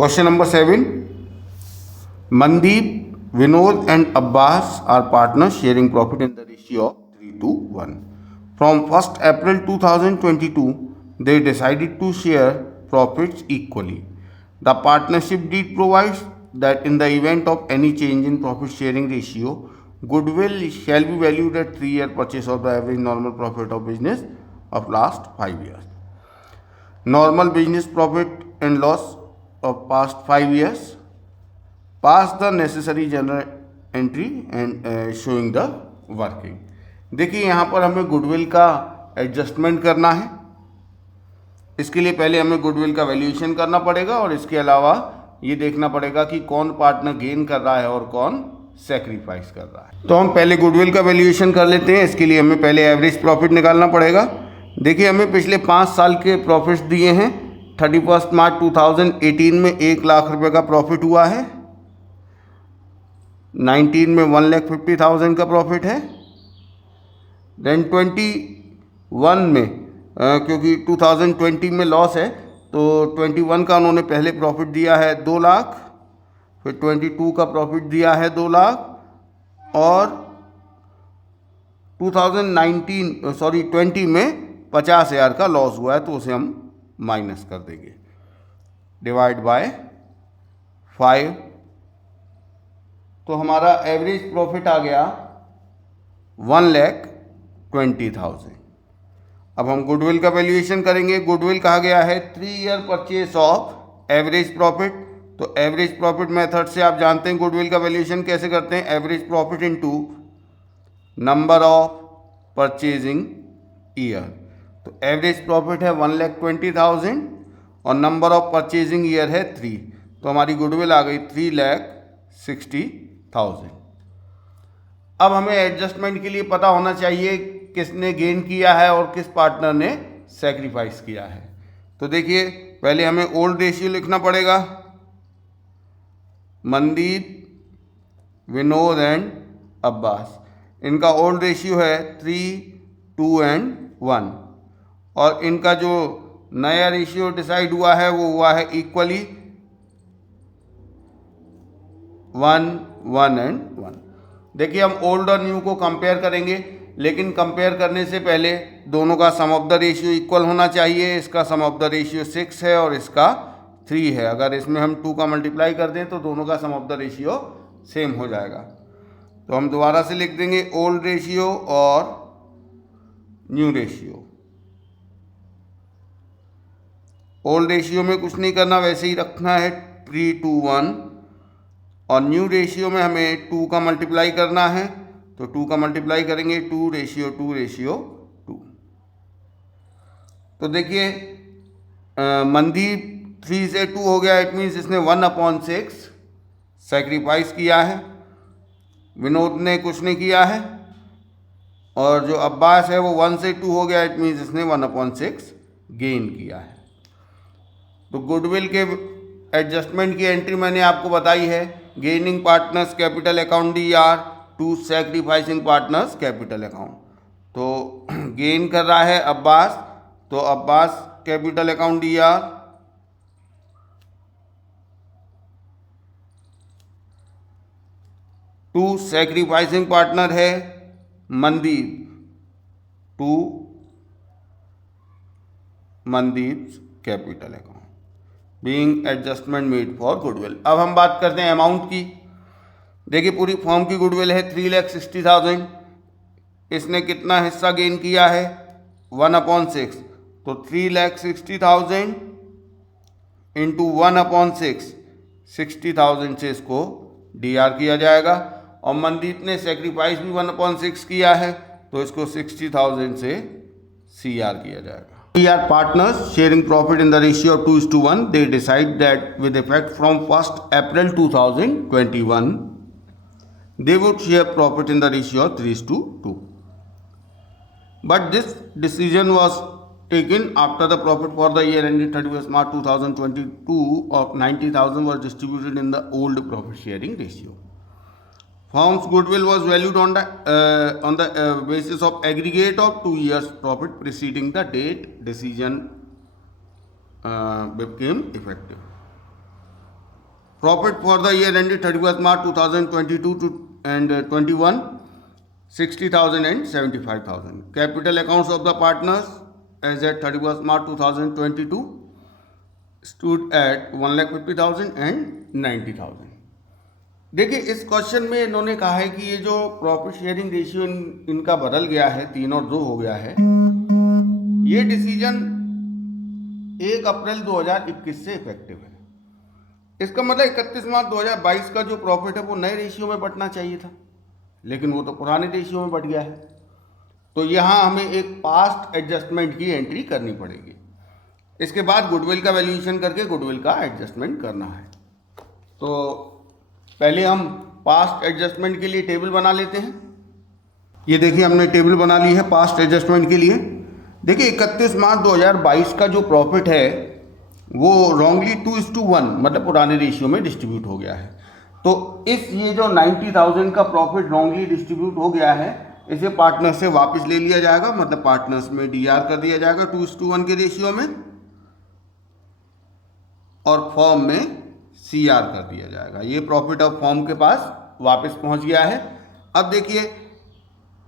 Question number 7. Mandeep, Vinod and Abbas are partners sharing profit in the ratio of 3:1. From 1st April 2022, they decided to share profits equally. The partnership deed provides that in the event of any change in profit sharing ratio, goodwill shall be valued at 3-year purchase of the average normal profit of business of last 5 years. Normal business profit and loss of past 5 years. Pass the necessary journal entry and showing the working. देखिए यहाँ पर हमें goodwill का adjustment करना है. इसके लिए पहले हमें गुडविल का वैल्यूएशन करना पड़ेगा और इसके अलावा ये देखना पड़ेगा कि कौन पार्टनर गेन कर रहा है और कौन सेक्रीफाइस कर रहा है. तो हम पहले गुडविल का वैल्यूएशन कर लेते हैं. इसके लिए हमें पहले एवरेज प्रॉफिट निकालना पड़ेगा. देखिए हमें पिछले 5 साल के प्रॉफिट्स दिए हैं. 31 मार्च 2018 में 1 लाख रुपए का प्रॉफिट हुआ है. 19 में 1,50,000 का प्रॉफिट है. देन 21 में क्योंकि 2020 में लॉस है तो 21 का उन्होंने पहले प्रॉफिट दिया है 2 लाख, फिर 22 का प्रॉफिट दिया है 2 लाख और 20 में 50,000 का लॉस हुआ है तो उसे हम माइनस कर देंगे. डिवाइड बाय 5 तो हमारा एवरेज प्रॉफिट आ गया 1,20,000. अब हम गुडविल का वैल्यूएशन करेंगे. गुडविल कहा गया है 3-year purchase of average profit. तो एवरेज प्रॉफिट मेथड से आप जानते हैं गुडविल का वैल्यूएशन कैसे करते हैं. Average profit into number of purchasing year. तो एवरेज प्रॉफिट है 1,20,000 और नंबर ऑफ परचेजिंग ईयर है 3. तो हमारी गुडविल आ गई 3,60,000. अब हमें एडजस्टमेंट के लिए पता होना चाहिए किसने गेन किया है और किस पार्टनर ने सेक्रीफाइस किया है. तो देखिए पहले हमें ओल्ड रेशियो लिखना पड़ेगा. मनदीप, विनोद एंड अब्बास, इनका ओल्ड रेशियो है 3, 2 and 1 और इनका जो नया रेशियो डिसाइड हुआ है वो हुआ है इक्वली 1, 1 and 1. देखिए हम ओल्ड और न्यू को कंपेयर करेंगे लेकिन कंपेयर करने से पहले दोनों का सम ऑफ द रेशियो इक्वल होना चाहिए. इसका सम ऑफ द रेशियो 6 है और इसका 3 है. अगर इसमें हम 2 का मल्टीप्लाई कर दें तो दोनों का सम ऑफ द रेशियो सेम हो जाएगा. तो हम दोबारा से लिख देंगे ओल्ड रेशियो और न्यू रेशियो. ओल्ड रेशियो में कुछ नहीं करना, वैसे ही रखना है 3:1 और न्यू रेशियो में हमें 2 का मल्टीप्लाई करना है. तो 2 का मल्टीप्लाई करेंगे 2:2. तो देखिए मनदीप 3 से 2 हो गया. इट मीन्स इसने 1/6 सेक्रीफाइस किया है. विनोद ने कुछ नहीं किया है और जो अब्बास है वो 1 से 2 हो गया. इट मीन्स इसने 1/6 गेन किया है. तो गुडविल के एडजस्टमेंट की एंट्री मैंने आपको बताई है. Gaining partners capital account DR to sacrificing partners capital account. तो गेन कर रहा है अब्बास, तो Abbas capital account DR to sacrificing partner है Mandeep to Mandeep capital account being adjustment made for goodwill. अब हम बात करते हैं अमाउंट की. देखिए पूरी फॉर्म की गुडविल है 3,60,000. इसने कितना हिस्सा गेन किया है 1/6. तो 3,60,000 इंटू 1/6 60,000 से इसको DR किया जाएगा. और मनदीप ने सेक्रीफाइस भी 1/6 किया है तो इसको 60,000 से CR किया जाएगा. We are partners sharing profit in the ratio of 2:1. They decide that with effect from 1st April 2021, they would share profit in the ratio of 3:2. But this decision was taken after the profit for the year ended 31st March 2022 of 90,000 was distributed in the old profit sharing ratio. Firm's goodwill was valued on the basis of aggregate of 2 years profit preceding the date decision became effective. Profit for the year ended 31 March 2022 and 21, 60,000 and 75,000. Capital accounts of the partners as at 31st March 2022 stood at 1,50,000 and 90,000. देखिए इस question में इन्होंने कहा है कि ये जो profit sharing ratio इनका बदल गया है, 3 और 2 हो गया है, ये डिसीजन 1 अप्रैल 2021 से इफेक्टिव है। इसका मतलब 31 मार्च 2022 का जो प्रॉफिट है वो नए रेशियो में बंटना चाहिए था, लेकिन वो तो पुराने रेशियो में बंट गया है। तो यहाँ हमें एक पास्ट एडजस्टमेंट की एंट्री करनी पड़ेगी। इसके बाद गुडविल का वैल्यूएशन करके गुडविल का एडजस्टमेंट करना है। तो पहले हम पास्ट एडजस्टमेंट के लिए टेबल बना लेते हैं। ये देखिए हमने टेबल बना ली है पास्ट एडजस्टमेंट के लिए। देखिए 31 मार्च 2022 का जो प्रॉफिट है वो रॉन्गली 2:1 मतलब पुराने रेशियो में डिस्ट्रीब्यूट हो गया है। तो ये जो 90,000 का प्रॉफिट रॉन्गली डिस्ट्रीब्यूट हो गया है, इसे पार्टनर से वापस ले लिया जाएगा, मतलब पार्टनर्स में डीआर कर दिया जाएगा 2:1 के रेशियो में, और फॉर्म में सीआर कर दिया जाएगा। ये प्रॉफिट ऑफ फॉर्म के पास वापस पहुंच गया है। अब देखिए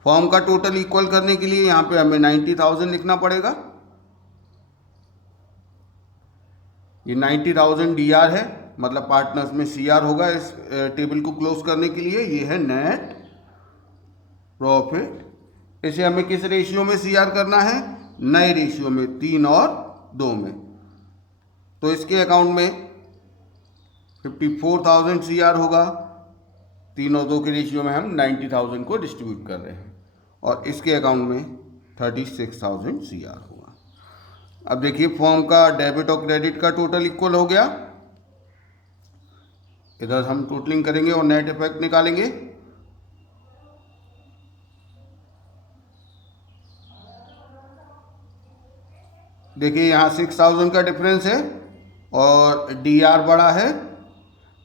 फॉर्म का टोटल इक्वल करने के लिए यहाँ पे हमें 90,000 लिखना पड़ेगा। ये 90,000 डीआर है, मतलब पार्टनर्स में सीआर होगा। इस टेबल को क्लोज करने के लिए ये है नेट प्रॉफिट। इसे हमें किस रेशियो में सीआर करना है? नए रेशियो में, 3 और 2 में। तो इसके अकाउंट में 54,000 सीआर होगा। 3 और 2 के रेशियो में हम 90,000 को डिस्ट्रीब्यूट कर रहे हैं, और इसके अकाउंट में 36,000 सीआर होगा। अब देखिए फॉर्म का डेबिट और क्रेडिट का टोटल इक्वल हो गया। इधर हम टोटलिंग करेंगे और नेट इफेक्ट निकालेंगे। देखिए यहाँ 6,000 का डिफरेंस है और डीआर बड़ा है,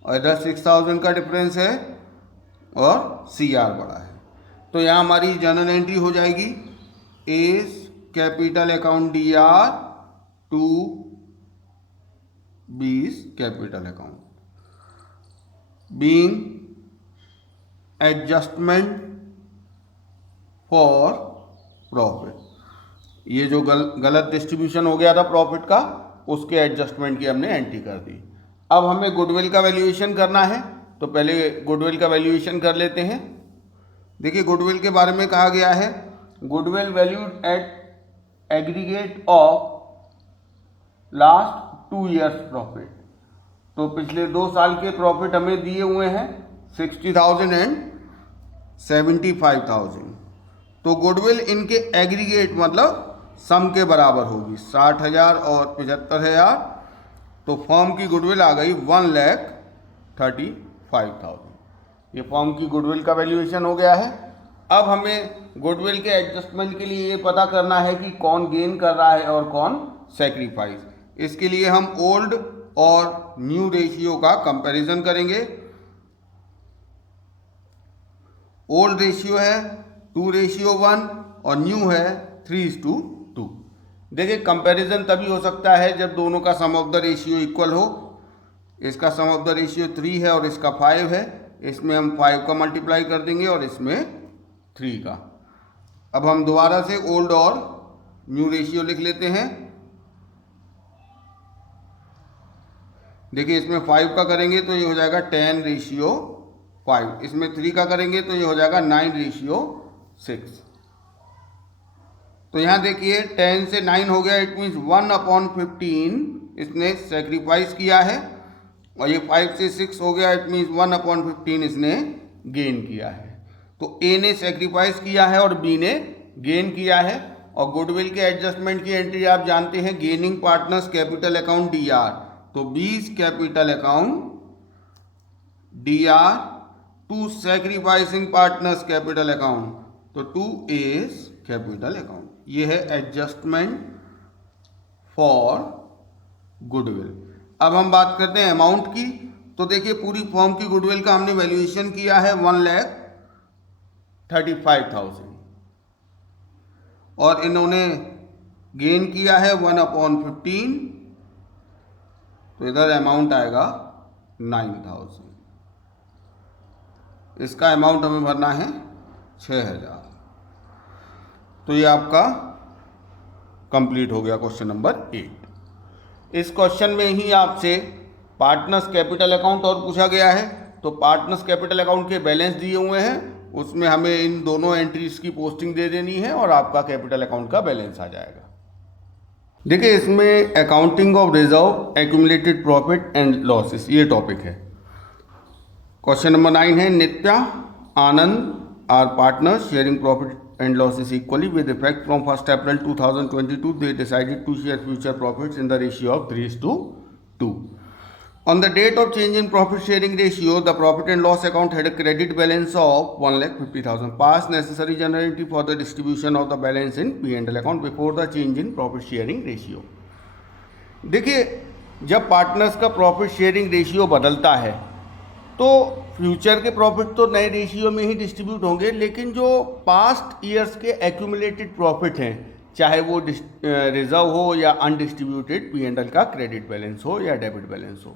और इधर 6,000 का डिफरेंस है और सीआर बड़ा है। तो यहाँ हमारी जर्नल एंट्री हो जाएगी A's capital account Dr to B's capital account being adjustment for profit. ये जो गलत डिस्ट्रीब्यूशन हो गया था प्रॉफिट का, उसके एडजस्टमेंट की हमने एंट्री कर दी। अब हमें गुडविल का वैल्यूएशन करना है, तो पहले गुडविल का वैल्यूएशन कर लेते हैं। देखिए गुडविल के बारे में कहा गया है, goodwill valued at aggregate of last 2 years profit. तो पिछले 2 साल के प्रॉफिट हमें दिए हुए हैं 60,000 एंड 75,000। तो गुडविल इनके एग्रीगेट मतलब सम के बराबर होगी, 60,000 और 75,000। तो फॉर्म की गुडविल आ गई 1,35,000। ये फॉर्म की गुडविल का वैल्यूएशन हो गया है। अब हमें गुडविल के एडजस्टमेंट के लिए ये पता करना है कि कौन गेन कर रहा है और कौन सेक्रीफाइस। इसके लिए हम ओल्ड और न्यू रेशियो का कंपैरिजन करेंगे। ओल्ड रेशियो है 2:1 और न्यू है 3:2। देखिए कंपैरिजन तभी हो सकता है जब दोनों का सम ऑफ द रेशियो इक्वल हो। इसका सम ऑफ द रेशियो 3 है और इसका 5 है, इसमें हम 5 का मल्टीप्लाई कर देंगे और इसमें 3 का। अब हम दोबारा से ओल्ड और न्यू रेशियो लिख लेते हैं। देखिए इसमें 5 का करेंगे तो ये हो जाएगा 10:5। इसमें 3 का करेंगे तो ये हो जाएगा 9:6। तो यहाँ देखिए 10 से 9 हो गया, इट मीन्स 1/15 इसने सेक्रीफाइस किया है, और ये 5 से 6 हो गया, इट मीन्स 1/15 इसने गेन किया है। तो ए ने सेक्रीफाइस किया है और बी ने गेन किया है। और गुडविल के एडजस्टमेंट की एंट्री आप जानते हैं, gaining partners capital account Dr. तो 20 capital account Dr to sacrificing partners capital account, तो 2 एस कैपिटल अकाउंट। ये है एडजस्टमेंट फॉर गुडविल। अब हम बात करते हैं अमाउंट की। तो देखिए पूरी फॉर्म की गुडविल का हमने वैल्यूएशन किया है 1,35,000, और इन्होंने गेन किया है 1/15। तो इधर अमाउंट आएगा 9,000। इसका अमाउंट हमें भरना है 6,000। तो ये आपका कंप्लीट हो गया क्वेश्चन नंबर 8। इस क्वेश्चन में ही आपसे पार्टनर्स कैपिटल अकाउंट और पूछा गया है। तो पार्टनर्स कैपिटल अकाउंट के बैलेंस दिए हुए हैं, उसमें हमें इन दोनों एंट्रीज की पोस्टिंग दे देनी है और आपका कैपिटल अकाउंट का बैलेंस आ जाएगा। देखिए, इसमें accounting of reserve, accumulated profit and losses, ये टॉपिक है। क्वेश्चन नंबर 9 है, Nitya, Anand are partners sharing profit and losses equally with effect from 1st April 2022 they decided to share future profits in the ratio of 3:2. On the date of change in profit sharing ratio, the profit and loss account had a credit balance of 1,50,000. Pass necessary journal entry for the distribution of the balance in P&L account before the change in profit sharing ratio. देखिए, जब partners का profit sharing ratio बदलता है तो future के profit तो नए ratio में ही डिस्ट्रीब्यूट होंगे, लेकिन जो पास्ट ईयर्स के एक्यूमुलेटेड प्रॉफिट हैं, चाहे वो रिजर्व हो या अनडिस्ट्रीब्यूटेड P&L का क्रेडिट बैलेंस हो या डेबिट बैलेंस हो,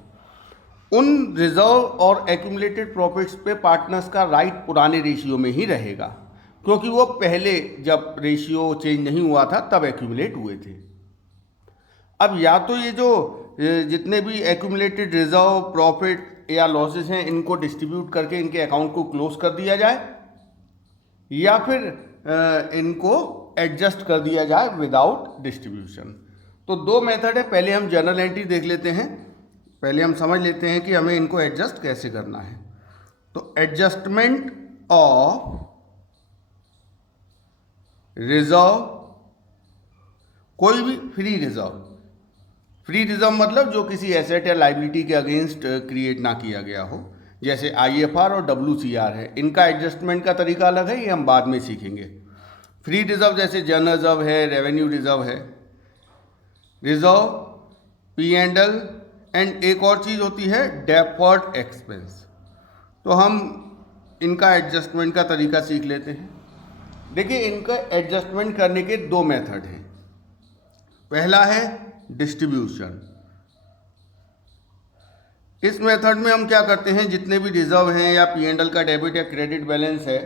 उन रिजर्व और एक्यूमुलेटेड प्रॉफिट्स पे पार्टनर्स का राइट पुराने रेशियो में ही रहेगा, क्योंकि वो पहले जब रेशियो चेंज नहीं हुआ था तब एक्यूमुलेट हुए थे। अब या तो ये जो जितने भी एक्यूमुलेटेड रिजर्व, प्रॉफिट या लॉसेस हैं, इनको डिस्ट्रीब्यूट करके इनके अकाउंट को क्लोज कर दिया जाए, या फिर इनको एडजस्ट कर दिया जाए विदाउट डिस्ट्रीब्यूशन। तो दो मेथड है। पहले हम जर्नल एंट्री देख लेते हैं, पहले हम समझ लेते हैं कि हमें इनको एडजस्ट कैसे करना है। तो एडजस्टमेंट ऑफ रिजर्व, कोई भी फ्री रिजर्व, फ्री रिजर्व मतलब जो किसी एसेट या लाइबिलिटी के अगेंस्ट क्रिएट ना किया गया हो, जैसे IFR और WCR है, इनका एडजस्टमेंट का तरीका अलग है, ये हम बाद में सीखेंगे। फ्री रिजर्व जैसे जनरल रिजर्व है, रेवेन्यू रिजर्व है, रिजर्व, P&L एंड एक और चीज़ होती है डेफर्ड एक्सपेंस। तो हम इनका एडजस्टमेंट का तरीका सीख लेते हैं। देखिए, इनका एडजस्टमेंट करने के दो मेथड हैं। पहला है डिस्ट्रीब्यूशन। इस मेथड में हम क्या करते हैं, जितने भी रिजर्व हैं या P&L का डेबिट या क्रेडिट बैलेंस है,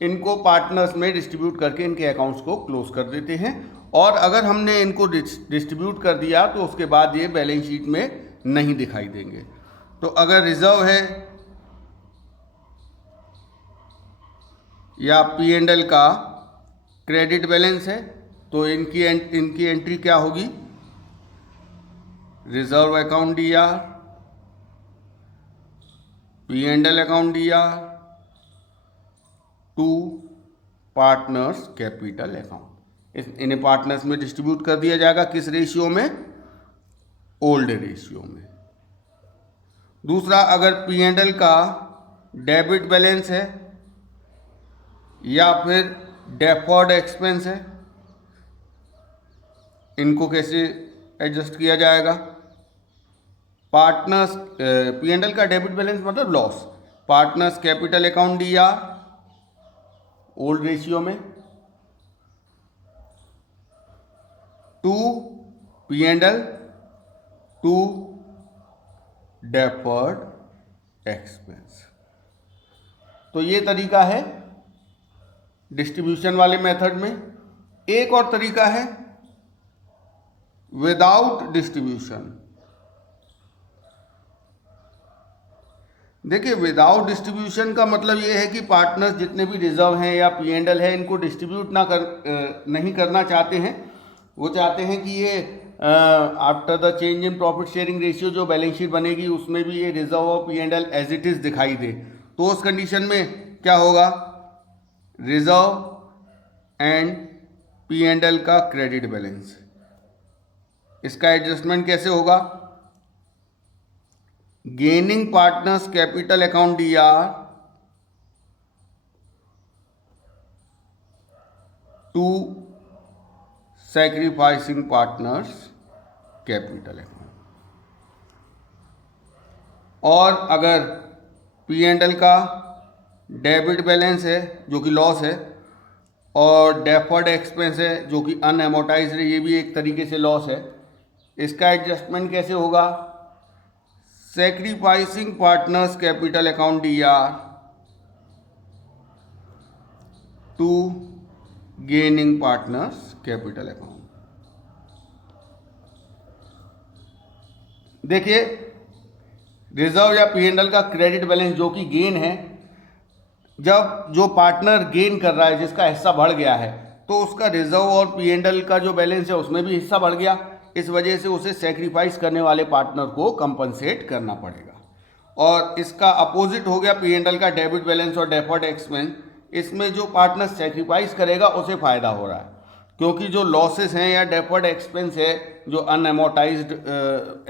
इनको पार्टनर्स में डिस्ट्रीब्यूट करके इनके अकाउंट्स को क्लोज कर देते हैं। और अगर हमने इनको डिस्ट्रीब्यूट कर दिया तो उसके बाद ये बैलेंस शीट में नहीं दिखाई देंगे। तो अगर रिजर्व है या P&L का क्रेडिट बैलेंस है तो इनकी एंट्री क्या होगी, reserve account DR, P&L account DR to partners capital account. इन्हें पार्टनर्स में डिस्ट्रीब्यूट कर दिया जाएगा, किस रेशियो में, ओल्ड रेशियो में। दूसरा, अगर P&L का डेबिट बैलेंस है या फिर डेफर्ड एक्सपेंस है, इनको कैसे एडजस्ट किया जाएगा। पार्टनर्स P&L का डेबिट बैलेंस मतलब loss, partners capital account DR old ratio में to P&L to deferred expense. तो ये तरीका है डिस्ट्रीब्यूशन वाले मेथड में। एक और तरीका है विदाउट डिस्ट्रीब्यूशन। देखिए, विदाउट डिस्ट्रीब्यूशन का मतलब ये है कि पार्टनर्स जितने भी रिजर्व हैं या P&L है, इनको डिस्ट्रीब्यूट नहीं करना चाहते हैं। वो चाहते हैं कि ये after the change in profit sharing ratio जो बैलेंस शीट बनेगी उसमें भी ये रिजर्व और P&L एज इट इज़ दिखाई दे। तो उस कंडीशन में क्या होगा, रिजर्व एंड P&L का क्रेडिट बैलेंस, इसका एडजस्टमेंट कैसे होगा, gaining partners capital account DR to sacrificing partners capital account. और अगर P&L का डेबिट बैलेंस है जो कि लॉस है, और डेफर्ड एक्सपेंस है जो कि अनएमोटाइज्ड है, ये भी एक तरीके से लॉस है, इसका एडजस्टमेंट कैसे होगा, sacrificing partners capital account DR to gaining partners capital account. देखिए, रिजर्व या P&L का क्रेडिट बैलेंस जो कि गेन है, जब जो पार्टनर गेन कर रहा है, जिसका हिस्सा बढ़ गया है, तो उसका रिजर्व और P&L का जो बैलेंस है उसमें भी हिस्सा बढ़ गया। इस वजह से उसे सेक्रीफाइस करने वाले पार्टनर को कंपनसेट करना पड़ेगा। और इसका अपोजिट हो गया P&L का डेबिट बैलेंस और डेफर्ड एक्सपेंस। इसमें जो पार्टनर सेक्रीफाइस करेगा उसे फ़ायदा हो रहा है, क्योंकि जो लॉसेस हैं या डेफर्ड एक्सपेंस है, जो अनएमोटाइज्ड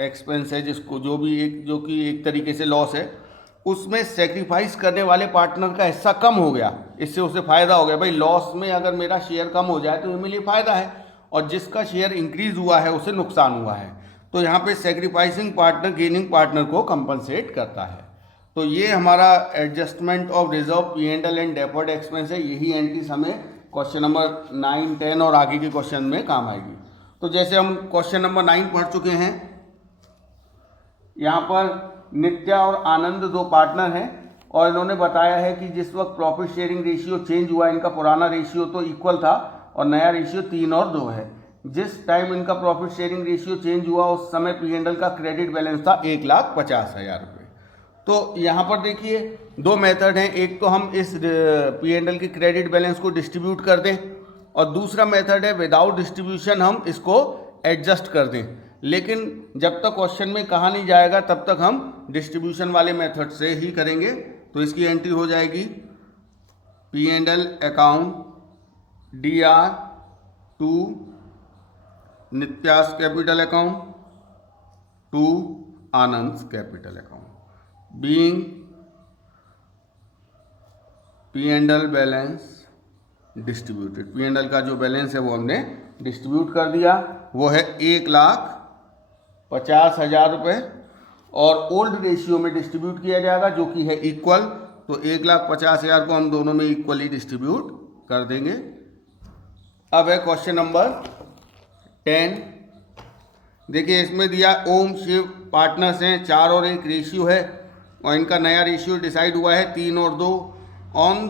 एक्सपेंस है, जिसको जो कि एक तरीके से लॉस है, उसमें सेक्रीफाइस करने वाले पार्टनर का हिस्सा कम हो गया। इससे उसे फ़ायदा हो गया। भाई, लॉस में अगर मेरा शेयर कम हो जाए तो ये मेरे लिए फ़ायदा है, और जिसका शेयर इंक्रीज हुआ है उसे नुकसान हुआ है। तो यहाँ पे सेक्रीफाइसिंग पार्टनर गेनिंग पार्टनर को कंपनसेट करता है। तो ये हमारा adjustment of reserve, P&L and deferred expense है। यही एंट्रीज हमें क्वेश्चन नंबर 9, 10 और आगे के क्वेश्चन में काम आएगी। तो जैसे हम क्वेश्चन नंबर 9 पढ़ चुके हैं, यहाँ पर नित्या और आनंद दो पार्टनर हैं, और इन्होंने बताया है कि जिस वक्त प्रॉफिट शेयरिंग रेशियो चेंज हुआ, इनका पुराना रेशियो तो इक्वल था और नया रेशियो 3 और 2 है। जिस टाइम इनका प्रॉफिट शेयरिंग रेशियो चेंज हुआ उस समय P&L का क्रेडिट बैलेंस था 1,50,000 रुपये। तो यहाँ पर देखिए, दो मेथड हैं। एक तो हम इस P&L के क्रेडिट बैलेंस को डिस्ट्रीब्यूट कर दें, और दूसरा मेथड है विदाउट डिस्ट्रीब्यूशन हम इसको एडजस्ट कर दें। लेकिन जब तक क्वेश्चन में कहा नहीं जाएगा तब तक हम डिस्ट्रीब्यूशन वाले मेथड से ही करेंगे। तो इसकी एंट्री हो जाएगी P&L account DR to Nitya's capital account to Anand capital account, being P&L balance distributed. P&L का जो बैलेंस है वो हमने डिस्ट्रीब्यूट कर दिया, वो है 1,50,000 रुपये, और ओल्ड रेशियो में डिस्ट्रीब्यूट किया जाएगा जो कि है इक्वल। तो 1,50,000 को हम दोनों में इक्वली डिस्ट्रीब्यूट कर देंगे। अब है क्वेश्चन नंबर 10। देखिए, इसमें दिया ओम शिव पार्टनर्स हैं, 4 और 1 रेशियो है, और इनका नया रेशियो डिसाइड हुआ है 3 और 2। On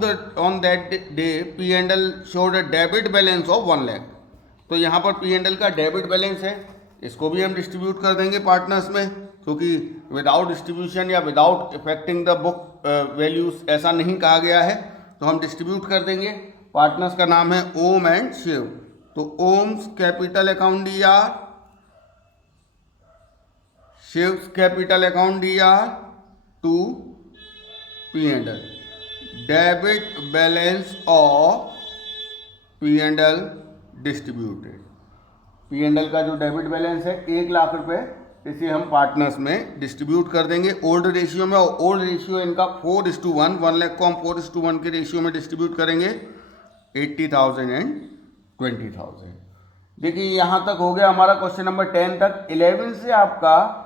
that day P&L showed a debit balance of 1 lakh. तो यहाँ पर P&L का डेबिट बैलेंस है, इसको भी हम डिस्ट्रीब्यूट कर देंगे पार्टनर्स में, क्योंकि विदाउट डिस्ट्रीब्यूशन या without effecting the book values ऐसा नहीं कहा गया है, तो हम डिस्ट्रीब्यूट कर देंगे। पार्टनर्स का नाम है ओम एंड शिव। तो Om's capital account DR, Shiv's capital DR to P&L debit balance of P&L distributed. P&L का जो डेबिट बैलेंस है 1,00,000 रुपये, इसे हम पार्टनर्स में डिस्ट्रीब्यूट कर देंगे ओल्ड रेशियो में। और ओल्ड रेशियो इनका 4:1, 1 लाख को हम 4:1 के रेशियो में डिस्ट्रीब्यूट करेंगे, 80,000 एंड 20,000। देखिए, यहाँ तक हो गया हमारा क्वेश्चन नंबर 10 तक। 11 से आपका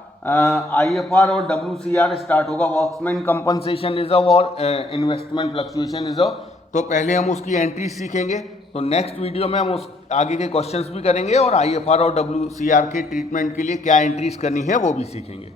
IFR और WCR स्टार्ट होगा, वर्कमैन कंपनसेशन रिजर्व और इन्वेस्टमेंट फ्लक्चुएशन रिजर्व। तो पहले हम उसकी एंट्री सीखेंगे, तो नेक्स्ट वीडियो में हम उस आगे के क्वेश्चंस भी करेंगे, और IFR और WCR के ट्रीटमेंट के लिए क्या एंट्रीज करनी है वो भी सीखेंगे।